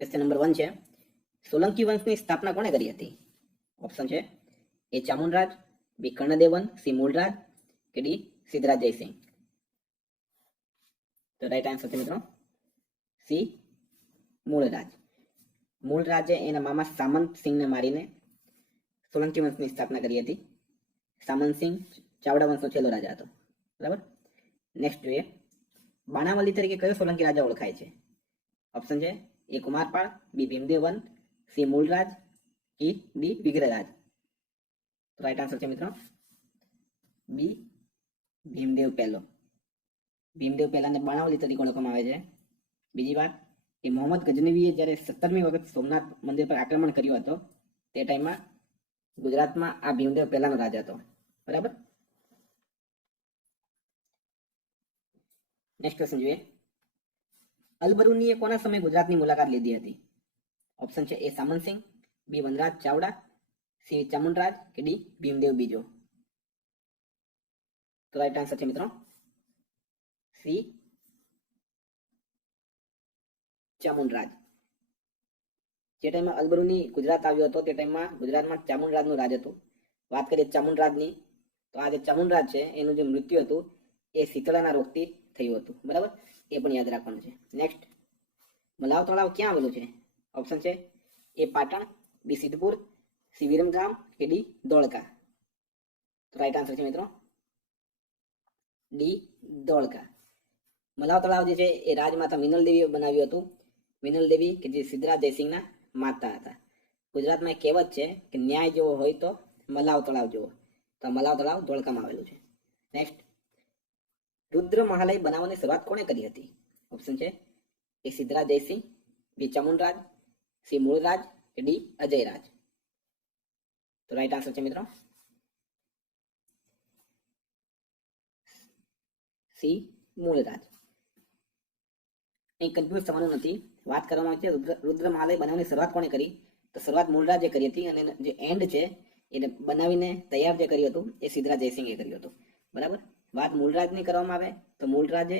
Question number 1 છે સોલંકી વંશની સ્થાપના કોણે કરી હતી? ઓપ્શન છે એ ચામુંડરાજ, બી કર્ણદેવન, સી મૂળરાજ કે ડી સિદ્ધરાજ જયસિંહ. તો રાઈટ આન્સર છે મિત્રો સી મૂળરાજ. મૂળરાજે એના મામા સામંત સિંહને મારીને સોલંકી વંશની સ્થાપના કરી હતી. સામંત સિંહ ચાવડા વંશનો છેલ્લો રાજા હતો. બરાબર. નેક્સ્ટ જોઈએ, બાણાવલી તરીકે કયો સોલંકી રાજા ઓળખાય છે? ઓપ્શન છે એ કુમારપાળ, બી ભીમદેવન, સી મૂળરાજ કે ડી વિગ્રહરાજ. રાઈટ આન્સર છે મિત્રો બી ભીમદેવ પહેલો. ભીમદેવ પહેલાને બાણાવલી તરીકે ઓળખવામાં આવે છે. બીજી વાત કે મોહમ્મદ ગજનવીએ જ્યારે 17મી વખત સોમનાથ મંદિર પર આક્રમણ કર્યું હતો તે ટાઈમમાં ગુજરાતમાં આ ભીમદેવ પહેલાનો રાજા હતો. બરાબર. નેક્સ્ટ ક્વેશ્ચન જોઈએ, અલબરુનીએ કોના સમયે ગુજરાતની મુલાકાત લીધી હતી? ઓપ્શન છે એ સામંતસિંહ, બી વનરાજ ચાવડા, સી ચામુંડરાજ કે ડી ભીમદેવ બીજો. તો રાઈટ આન્સર છે મિત્રો સી ચામુંડરાજ. જે ટાઈમમાં અલબરુની ગુજરાત આવ્યો હતો તે ટાઈમમાં ગુજરાતમાં ચામુંડરાજનું રાજ હતું. વાત કરીએ ચામુંડરાજની તો આ જે ચામુંડરાજ છે એનું જે મૃત્યુ હતું એ શીતળાના રોગથી થયું હતું. બરાબર, એ પણ યાદ રાખવાનું છે. નેક્સ્ટ, મલાવ તળાવ ક્યાં આવેલું છે? ઓપ્શન છે એ પાટણ, બી સિદ્ધપુર, સી વિરમગામ કે ડી ધોળકા. તો રાઈટ આન્સર છે મિત્રો ડી ધોળકા. મલાવ તળાવ જે છે એ રાજમાતા મિનલ દેવીએ બનાવ્યું હતું. મિનલ દેવી કે જે સિદ્ધરાજ જયસિંહના માતા હતા. ગુજરાતમાં એક કહેવત છે કે ન્યાય જેવો હોય તો મલાવ તળાવ જેવો. તો મલાવ તળાવ ધોળકામાં આવેલું છે. નેક્સ્ટ, રુદ્ર મહાલય બનાવવાની શરૂઆત કોણે કરી હતી? ઓપ્શન છે એ સિદ્ધરાજ જયસિંહ, બી ચામુંડરાજ, સી મૂળરાજ કે ડી અજયરાજ. તો રાઈટ આન્સર છે મિત્રો સી મૂળરાજ. અહીં કન્ફ્યુઝ થવાનું નથી. વાત કરવામાં આવે છે રુદ્ર મહાલય બનાવવાની શરૂઆત કોણે કરી? તો શરૂઆત મૂળરાજે કરી હતી અને જે એન્ડ છે એને બનાવીને તૈયાર જે કર્યું હતું એ સિદ્ધરાજ જયસિંહે કર્યું હતું. બરાબર. વાત મૂળરાજની કરવામાં આવે તો મૂળરાજે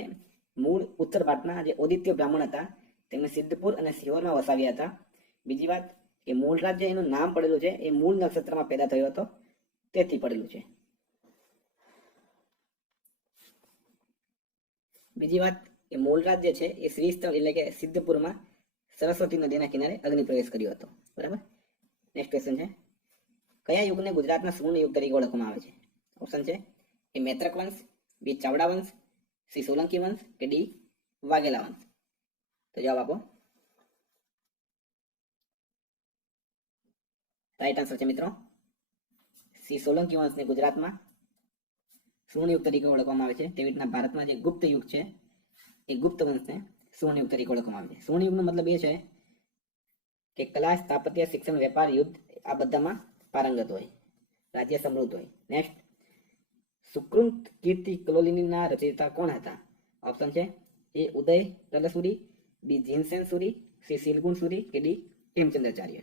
મૂળ ઉત્તર ભારતના જે ઔદિત્ય બ્રાહ્મણ હતા તેમને સિદ્ધપુર અને સિહોરમાં વસાવ્યા હતા. બીજી વાત કે મૂળરાજ જે એનું નામ પડેલું છે એ મૂળ નક્ષત્રમાં પેદા થયો હતો તેથી પડેલું છે. બીજી વાત કે મૂળરાજ જે છે એ શ્રી સ્થળ એટલે કે સિદ્ધપુરમાં સરસ્વતી નદીના કિનારે અગ્નિ પ્રવેશ કર્યો હતો. બરાબર. નેક્સ્ટ ક્વેશ્ચન છે, કયા યુગને ગુજરાતના સુવર્ણ યુગ તરીકે ઓળખવામાં આવે છે? ઓપ્શન છે એ મૈત્રક વંશ, બી ચાવડા વંશ, સી સોલંકી વંશ કે ડી વાઘેલા વંશ. તો જવાબ આપો. રાઈટ આન્સર છે મિત્રો સી સોલંકી વંશને ગુજરાતમાં સુવર્ણ યુગ તરીકે ઓળખવામાં આવે છે. તેવી રીતના ભારતમાં જે ગુપ્ત યુગ છે એ ગુપ્ત વંશને સુવર્ણ યુગ તરીકે ઓળખવામાં આવે છે. સુવર્ણ યુગનો મતલબ એ છે કે કલા, સ્થાપત્ય, શિક્ષણ, વેપાર, યુદ્ધ આ બધામાં પારંગત હોય, રાજ્ય સમૃદ્ધ હોય. નેક્સ્ટ, સુકૃત કીર્તિ કલોલીના રચયિતા કોણ હતા? ઓપ્શન છે એ ઉદય રલસુરી, બી જીનસેન સુરી, સી શીલગુણ સુરી કે ડી હેમચંદ્રાચાર્ય.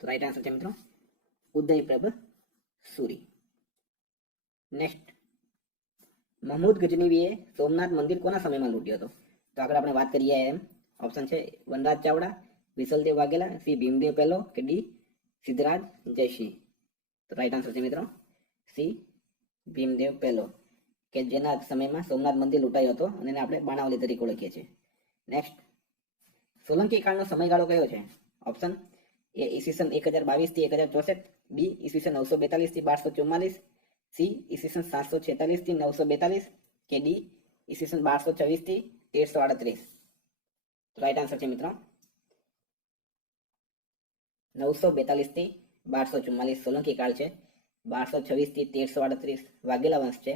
તો રાઈટ આન્સર છે મિત્રો ઉદયપ્રભ સુરી. નેક્સ્ટ, મહમૂદ ગજનીવીએ સોમનાથ મંદિર કોના સમયમાં લૂંટ્યો હતો? તો આગળ આપણે વાત કરીએ એમ ઓપ્શન છે વનરાજ ચાવડા, વિસલદેવ વાઘેલા, સી ભીમદેવ પહેલો કે ડી સિદ્ધરાજ જયસિંહ. તો રાઈટ આન્સર છે મિત્રો સી ભીમદેવ પહેલો કે જેના સમયમાં સોમનાથ મંદિર લૂંટાયો હતો અને એને આપણે બાણાવલી તરીકે ઓળખીએ છીએ. નેક્સ્ટ, સોલંકી કાળનો સમયગાળો કયો છે? ઓપ્શન એ ઈસવીસન 1022 થી 1064, બી ઈસવીસન 942 થી 1244, સી ઈસવીસન 746 થી 942 કે ડી ઈસવીસન 1226 થી 1338. રાઈટ આન્સર છે મિત્રો 942 થી 1244 સોલંકી કાળ છે, 1226 થી 1338 વાઘેલા વંશ છે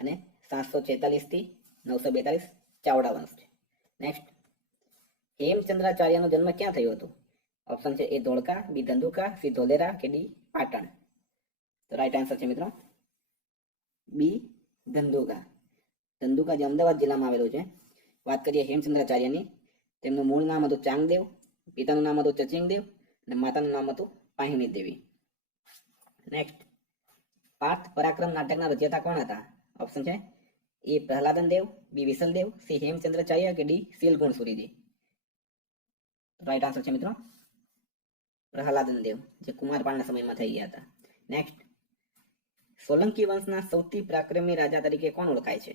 અને 746 થી 942 ચાવડા વંશ છે. નેક્સ્ટ, હેમચંદ્રાચાર્યનો જન્મ ક્યાં થયો હતો? ઓપ્શન છે એ ધોળકા, બી ધંધુકા, સી ધોલેરા કે ડી પાટણ. તો રાઈટ આન્સર છે મિત્રો બી ધંધુકા. ધંધુકા જે અમદાવાદ જિલ્લામાં આવેલું છે. વાત કરીએ હેમચંદ્રાચાર્યની, તેમનું મૂળ નામ હતું ચાંગદેવ, પિતાનું નામ હતું ચચિંગદેવ અને માતાનું નામ હતું પાહિની દેવી. નેક્સ્ટ, પાર્થ પરાક્રમ નાટકના રચયિતા કોણ હતા? ઓપ્શન છે ए प्रहलादन देव, बी विसल देव, सी हेमचंद्राचार्य के डी शीलगुण सूरीजी। राइट आंसर है मित्रों प्रहलादन देव, जे कुमारपालના સમયમાં થઈ ગયા હતા। નેક્સ્ટ, સોલંકી વંશના સૌથી પરાક્રમી રાજા તરીકે કોણ ઓળખાય છે?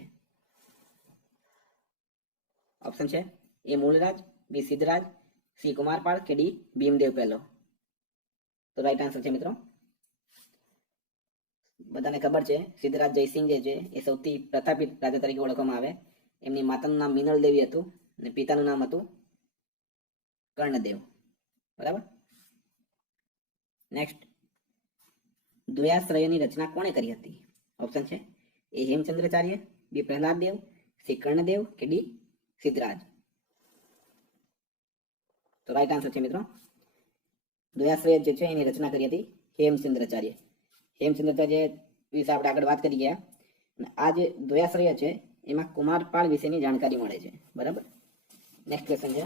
ઓપ્શન છે એ મૂળરાજ, બી સિદ્ધરાજ, સી કુમારપાળ કે ડી ભીમદેવ પહેલો। તો રાઈટ આન્સર છે મિત્રો બધાને ખબર છે સિદ્ધરાજ જયસિંહ જે છે એ સૌથી પ્રતાપિત રાજા તરીકે ઓળખવામાં આવે। એમની માતાનું નામ મિનલ દેવી હતું અને પિતાનું નામ હતું કર્ણદેવ, બરાબર। નેક્સ્ટ, દ્વયાશ્રયની રચના કોણે કરી હતી? ઓપ્શન છે એ હેમચંદ્રાચાર્ય, બી પ્રહલાદ દેવ, સી કર્ણદેવ કે ડી સિદ્ધરાજ। તો રાઈટ આન્સર છે મિત્રો દ્વયાશ્રય જે છે એની રચના કરી હતી હેમચંદ્રાચાર્ય। હેમચંદ્રાચાર્ય વિશે આપણે આગળ વાત કરી ગયા અને આ જે દ્વયાશ્રય છે એમાં કુમારપાળ વિશેની જાણકારી મળે છે, બરાબર। નેક્સ્ટ ક્વેશ્ચન છે,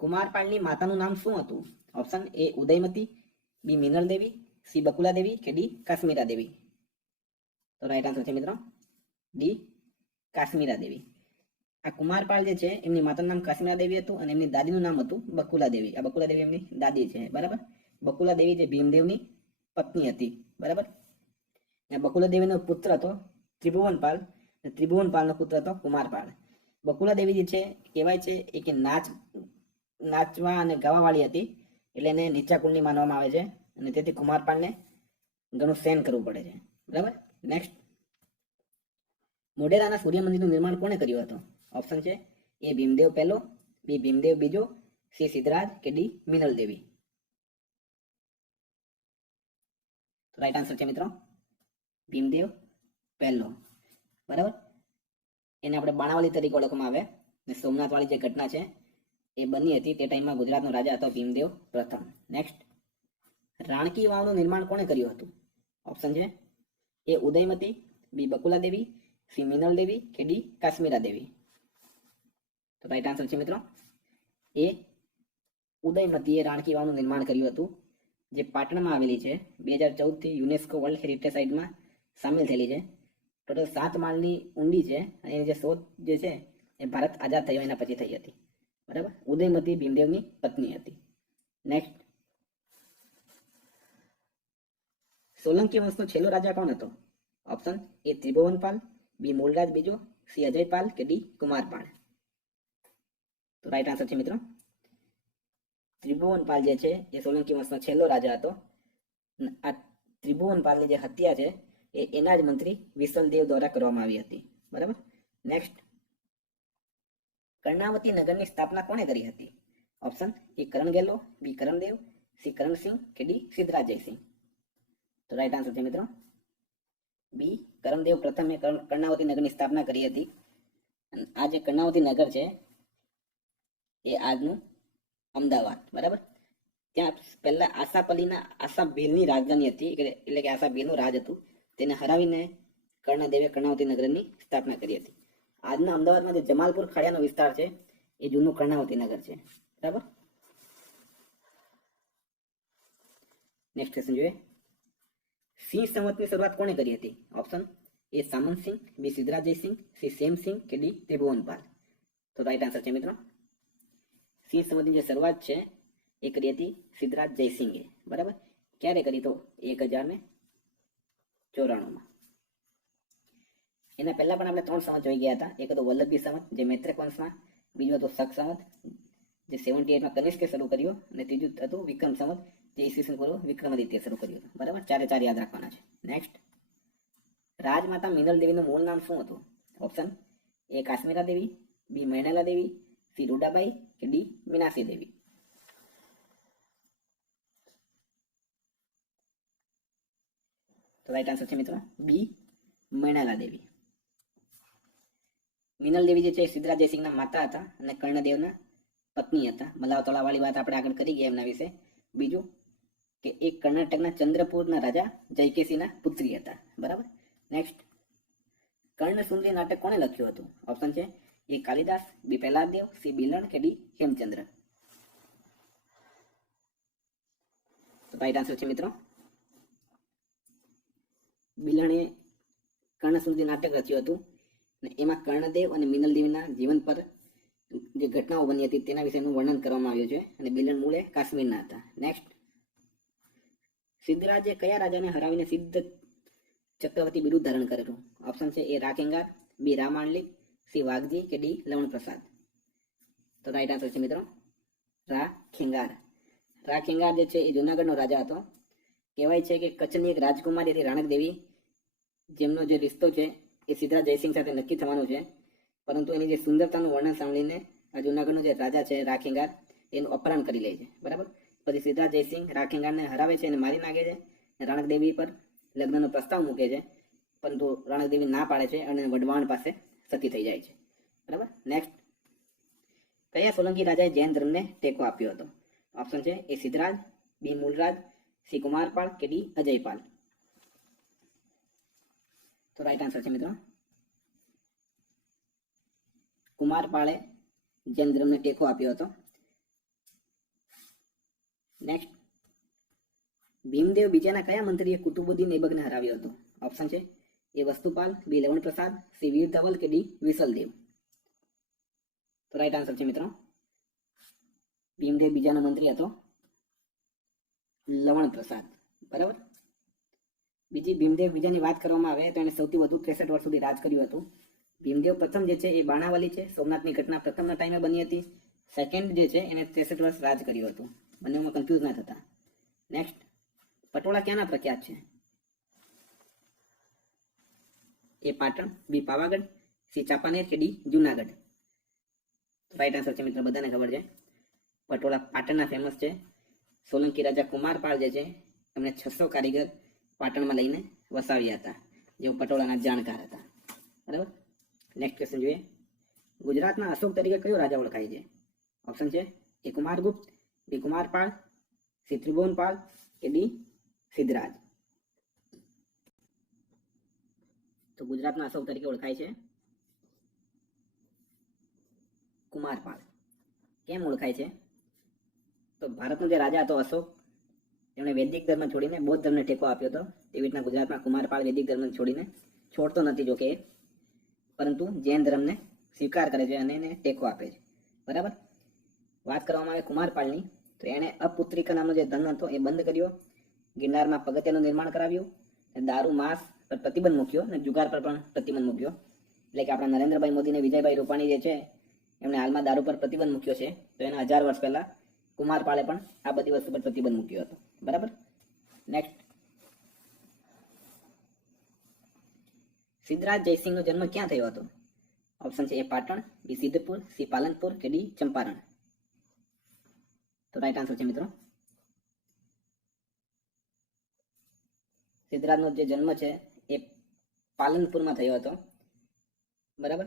કુમારપાળની માતાનું નામ શું હતું? Option A Udayamati, B Minal Devi, C Bakula Devi કે ડી કાશ્મીરા દેવી। તો રાઈટ આન્સર છે મિત્રો ડી કાશ્મીરા દેવી। આ કુમારપાળ જે છે એમની માતાનું નામ કાશ્મીરા દેવી હતું અને એમની દાદીનું નામ હતું બકુલા દેવી। આ બકુલા દેવી એમની દાદી છે, બરાબર। બકુલા દેવી જે ભીમદેવની પત્ની હતી, બરાબર। બકુલા દેવીનો પુત્ર હતો ત્રિભુવનપાલ, ત્રિભુવનપાલનો પુત્ર હતો કુમારપાળ। બકુલા દેવી જે છે કહેવાય છે એ કે નાચવા અને ગાવા વાળી હતી, એટલે એને નીચા કુળની માનવામાં આવે છે અને તેથી કુમારપાળને ઘણું સહન કરવું પડે છે, બરાબર। નેક્સ્ટ, મોઢેરાના સૂર્ય મંદિરનું નિર્માણ કોણે કર્યું હતું? ઓપ્શન છે એ ભીમદેવ પહેલો, બી ભીમદેવ બીજો, સી સિદ્ધરાજ કે ડી મિનલ દેવી। રાઈટ આન્સર છે મિત્રો ભીમદેવ પહેલો, બરાબર। એને આપણે બાણાવલી તરીકે ઓળખવામાં આવે અને સોમનાથ વાળી જે ઘટના છે એ બની હતી તે ટાઈમમાં ગુજરાતનો રાજા હતો ભીમદેવ પ્રથમ। નેક્સ્ટ, રાણકી વાવનું નિર્માણ કોણે કર્યું હતું? ઓપ્શન છે એ ઉદયમતી, બી બકુલા દેવી, સી મિનલ દેવી કે ડી કાશ્મીરા દેવી। તો રાઈટ આન્સર છે મિત્રો એ ઉદયમતીએ રાણકી વાવનું નિર્માણ કર્યું હતું, જે પાટણમાં આવેલી છે। 2014 થી યુનેસ્કો વર્લ્ડ હેરિટેજ સાઇટમાં સામેલ થયેલી છે। ટોટલ 7 માળની ઊંડી છે અને એની જે શોધ જે છે એ ભારત આઝાદ થયો એના પછી થઈ હતી, બરાબર। ઉદયમતી ભીમદેવની પત્ની હતી। નેક્સ્ટ, સોલંકી વંશનો છેલ્લો રાજા કોણ હતો? ઓપ્શન એ ત્રિભુવનપાલ, બી મૂળરાજ બીજો, સી અજયપાલ કે ડી કુમારપાળ। તો રાઈટ આન્સર છે મિત્રો ત્રિભુવનપાલ જે છે એ સોલંકી વંશનો છેલ્લો રાજા હતો। આ ત્રિભુવનપાલની જે હત્યા છે એ એના જ મંત્રી વિસલદેવ દ્વારા કરવામાં આવી હતી, બરાબર। નેક્સ્ટ, કર્ણાવતી નગરની સ્થાપના કોણે કરી હતી? Option A Karan Ghelo, B Karandev, C Karan Singh કે ડી સિદ્ધરાજ જયસિંહ। તો રાઈટ આન્સર છે મિત્રો બી કરણદેવ પ્રથમે કર્ણાવતી નગરની સ્થાપના કરી હતી। આ જે કર્ણાવતી નગર છે એ આજનું અમદાવાદ, બરાબર। ત્યાં પહેલા આશાભેલની રાજધાની હતી, એટલે કે આશાભેલનું રાજ હતું, તેને હરાવીને કર્ણદેવે કર્ણાવતી નગરની સ્થાપના કરી હતી। આજના અમદાવાદમાં જે જમાલપુર ખાડિયાનો વિસ્તાર છે એ જૂનું કર્ણાવતી નગર છે, બરાબર। નેક્સ્ટ ક્વેશ્ચન જોઈએ, સિંહ સંવતની શરૂઆત કોણે કરી હતી? Option A Samant Singh, B Siddharaj Jaysinh, C Sem Singh કે ડી ત્રિભુવનપાલ। તો રાઈટ આન્સર છે મિત્રો સિંહ સંવતની જે શરૂઆત છે એ કરી હતી સિદ્ધરાજ જયસિંહે, બરાબર। ક્યારે કરી? તો 1094માં। એના પહેલા પણ આપણે 3 સંવત જોઈ ગયા હતા। એક હતો વલ્લભી સંવત જે મૈત્રક વંશમાં, બીજું હતું શક સંવત જે 78માં કનિષ્કે શરૂ કર્યું અને ત્રીજું હતું વિક્રમ સંવત જે ઈસવીસન પૂર્વ વિક્રમાદિત્ય શરૂ કર્યું હતું, બરાબર। 4 યાદ રાખવાના છે। નેક્સ્ટ, રાજમાતા મિનલ દેવીનું મૂળ નામ શું હતું? Option A Kashmira Devi, B Mainala Devi, C Rudabai કે ડી મીનાક્ષી દેવી। તો રાઈટ આન્સર છે મિત્રો બી મૈનાલા દેવી। મિનલ દેવી જે છે સિદ્ધરાજ જયસિંહના માતા હતા અને કર્ણદેવના પત્ની હતા। મલાવ તળાવ વાળી વાત આપણે આગળ કરી ગયા એમના વિશે। બીજું કે એક કર્ણાટકના ચંદ્રપુરના રાજા જયકેશીના પુત્રી હતા, બરાબર। નેક્સ્ટ, કર્ણસુંદરી નાટક કોણે લખ્યું હતું? ઓપ્શન છે એ કાલિદાસ, બી પ્રહલાદદેવ, સી બિલણ કે ડી હેમચંદ્ર। તો રાઈટ આન્સર છે મિત્રો બિલાણે કર્ણસુંદ નાટક રચ્યું હતું અને એમાં કર્ણદેવ અને મિનલદેવીના જીવન પર જે ઘટનાઓ બની હતી તેના વિશેનું વર્ણન કરવામાં આવ્યું છે અને બિલણ મૂળે કાશ્મીરના હતા. નેક્સ્ટ, સિદ્ધરાજે કયા રાજાને હરાવીને સિદ્ધ ચક્રવર્તી બિરુદ ધારણ કરેલું? ઓપ્શન છે એ રાખેંગાર, બી રામાંડલી, સી વાઘજી કે ડી લવણ પ્રસાદ. તો રાઈટ આન્સર છે મિત્રો રાખેંગાર. રાખેંગાર જે છે એ જૂનાગઢનો રાજા હતો. કહેવાય છે કે કચ્છની એક રાજકુમારી હતી રાણક દેવી, જેમનો જે રિશ્તો છે એ સિદ્ધરાજ જયસિંહ સાથે નક્કી થવાનું છે, પરંતુ એની જે સુંદરતાનું વર્ણન સાંભળીને આ જૂનાગઢનો જે રાજા છે રાખેંગાર એનું અપહરણ કરી લે છે. બરાબર. પછી સિદ્ધરાજ જયસિંહ રાખેંગારને હરાવે છે અને મારી નાખે છે. રાણક દેવી પર લગ્નનો પ્રસ્તાવ મૂકે છે, પરંતુ રાણક દેવી ના પાડે છે અને વઢવાણ પાસે સતી થઈ જાય છે. બરાબર. નેક્સ્ટ, કયા સોલંકી રાજાએ જૈન ધર્મને ટેકો આપ્યો હતો? ઓપ્શન છે એ સિદ્ધરાજ, બી મૂળરાજ, સી કુમારપાળ કે ડી અજયપાલ. તો રાઈટ આન્સર છે મિત્રો કુમારપાળે જૈન ધર્મને ટેકો આપ્યો હતો. નેક્સ્ટ, ભીમદેવ બીજાના કયા મંત્રીએ કુતુબુદ્દીન ઐબકને હરાવ્યો હતો? ઓપ્શન છે એ વસ્તુપાલ, બી લવણ પ્રસાદ, સી વીર ધવલ કે ડી વિસલદેવ. તો રાઈટ આન્સર છે મિત્રો ભીમદેવ બીજાનો મંત્રી હતો લવણ પ્રસાદ. બરાબર. બીજી ભીમદેવ બીજાની વાત કરવામાં આવે તો એને સૌથી વધુ 63 વર્ષ સુધી રાજ કર્યું હતું. ભીમદેવ પ્રથમ જે છે એ બાણાવલી છે, સોમનાથની ઘટના પ્રથમના ટાઈમે બની હતી. સેકન્ડ જે છે એને 63 વર્ષ રાજ કર્યું હતું. બંનેમાં કન્ફ્યુઝ ના થતા. નેક્સ્ટ, પટોળા ક્યાંના પ્રખ્યાત છે? એ પાટણ, બી પાવાગઢ, સી ચાંપાનેર કે ડી જુનાગઢ. રાઈટ આન્સર છે મિત્રો બધાને ખબર છે પટોળા પાટણના ફેમસ છે. સોલંકી રાજા કુમારપાળ જે છે એમણે 600 કારીગર પાટણમાં લઈને વસાવ્યા હતા, જેઓ પટોળાના જાણકાર હતા. બરાબર. નેક્સ્ટ ક્વેશ્ચન જોઈએ. ગુજરાતના અશોક તરીકે કયો રાજા ઓળખાય છે? ઓપ્શન છે એ કુમારગુપ્ત, બી કુમારપાળ, સી ત્રિભુવનપાળ કે ડી સિદ્ધરાજ. તો ગુજરાતના અશોક તરીકે ઓળખાય છે કુમારપાળ. કેમ ઓળખાય છે? તો ભારતનો જે રાજા હતો અશોક, એમણે વૈદિક ધર્મ છોડીને બૌદ્ધ ધર્મને ટેકો આપ્યો હતો. તેવી રીતના ગુજરાતમાં કુમારપાળ વૈદિક ધર્મ છોડીને છોડતો નથી જોકે, પરંતુ જૈન ધર્મને સ્વીકાર કરે છે અને એને ટેકો આપે છે. બરાબર. વાત કરવામાં આવે કુમારપાળની, તો એણે અપુત્રિકા નામનો જે ધન હતો એ બંધ કર્યો, ગિરનારમાં પગથિયાનું નિર્માણ કરાવ્યું, દારૂ માંસ પર પ્રતિબંધ મૂક્યો અને જુગાર પર પણ પ્રતિબંધ મૂક્યો. એટલે કે આપણા નરેન્દ્રભાઈ મોદી અને વિજયભાઈ રૂપાણી જે છે એમણે હાલમાં દારૂ પર પ્રતિબંધ મૂક્યો છે, તો એના 1000 વર્ષ પહેલા કુમારપાળે પણ આ બધી વસ્તુ પર પ્રતિબંધ મૂક્યો હતો. બરાબર. નેક્સ્ટ, સિદ્ધરાજ જયસિંહનો જન્મ ક્યાં થયો હતો? ઓપ્શન છે એ પાટણ, બી સિદ્ધપુર, સી પાલનપુર કે ડી ચંપારણ. તો રાઈટ આન્સર છે મિત્રો સિદ્ધરાજનો જે જન્મ છે એ પાલનપુરમાં થયો હતો. બરાબર.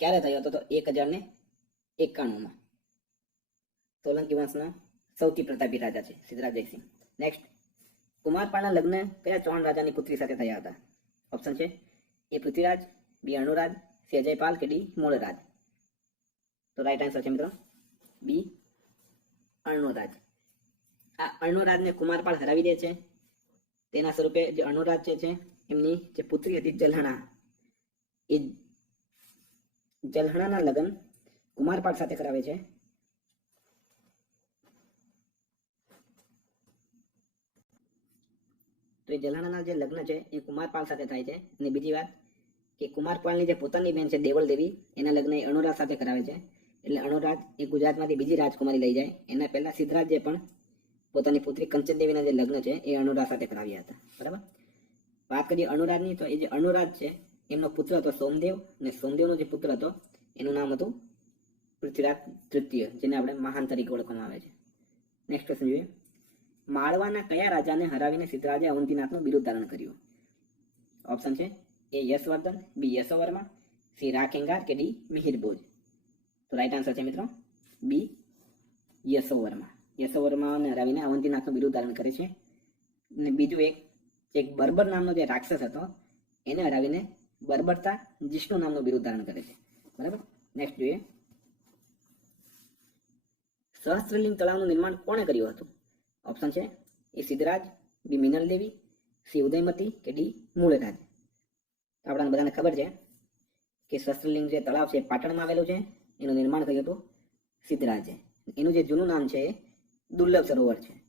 ક્યારે થયો હતો? તો 1091માં. સોલંકી વંશના સૌથી પ્રતાપી રાજા છે સિદ્ધરાજ જયસિંહ. નેક્સ્ટ, કુમારપાળના લગ્ન કયા ચૌહાણ રાજાની પુત્રી સાથે થયા હતા? ઓપ્શન છે એ પૃથ્વીરાજ, બી અણુરાજ, સી અજયપાલ કે ડી મૂળરાજ. તો રાઈટ આન્સર છે મિત્રો બી અણુરાજ. આ અણુરાજને કુમારપાળ હરાવી દે છે. તેના સ્વરૂપે જે અણુરાજ છે એમની જે પુત્રી હતી જલહણા, એ જલહણાના લગ્ન કુમારપાળ સાથે કરાવે છે. તો એ જલહણાના જે લગ્ન છે એ કુમારપાળ સાથે થાય છે. અને બીજી વાત કે કુમારપાળની જે પોતાની બેન છે દેવળ દેવી, એના લગ્ન એ અણુરાજ સાથે કરાવે છે. એટલે અણુરાજ એ ગુજરાતમાંથી બીજી રાજકુમારી લઈ જાય. એના પહેલા સિદ્ધરાજે પણ પોતાની પુત્રી કંચન દેવીના જે લગ્ન છે એ અણુરાજ સાથે કરાવ્યા હતા. બરાબર. વાત કરીએ અણુરાજની, તો એ જે અણુરાજ છે એમનો પુત્ર હતો સોમદેવ, અને સોમદેવનો જે પુત્ર હતો એનું નામ હતું પૃથ્વીરાજ તૃતીય, જેને આપણે મહાન તરીકે ઓળખવામાં આવે છે. નેક્સ્ટ ક્વેશ્ચન જોઈએ. માળવાના કયા રાજાને હરાવીને સિદ્ધરાજે અવંતીનાથનું બિરુદ ધારણ કર્યું? ઓપ્શન છે એ યશવર્ધન, બી યશોવર્મા, સી રાખેંગાર કે ડી મિહિરભોજ. તો રાઈટ આન્સર છે મિત્રો બી યશોવર્મા. યશોવર્માને હરાવીને અવંતીનાથનું બિરુદ ધારણ કરે છે. અને બીજું એક બર્બર નામનો જે રાક્ષસ હતો એને હરાવીને બર્બરતા જીષ્ણુ નામનું બિરુદ ધારણ કરે છે. બરાબર. નેક્સ્ટ જોઈએ. સહસ્ત્રલિંગ તળાવનું નિર્માણ કોણે કર્યું હતું? ઓપ્શન છે એ સિદ્ધરાજ, બી મિનલ દેવી, સી ઉદયમતી કે ડી મૂળરાજ? તો આપણાને બધાને ખબર છે કે શસ્ત્રલિંગ જે તળાવ છે પાટણમાં આવેલું છે, એનું નિર્માણ થયું હતું સિદ્ધરાજે. એનું જે જૂનું નામ છે એ દુર્લભ સરોવર છે.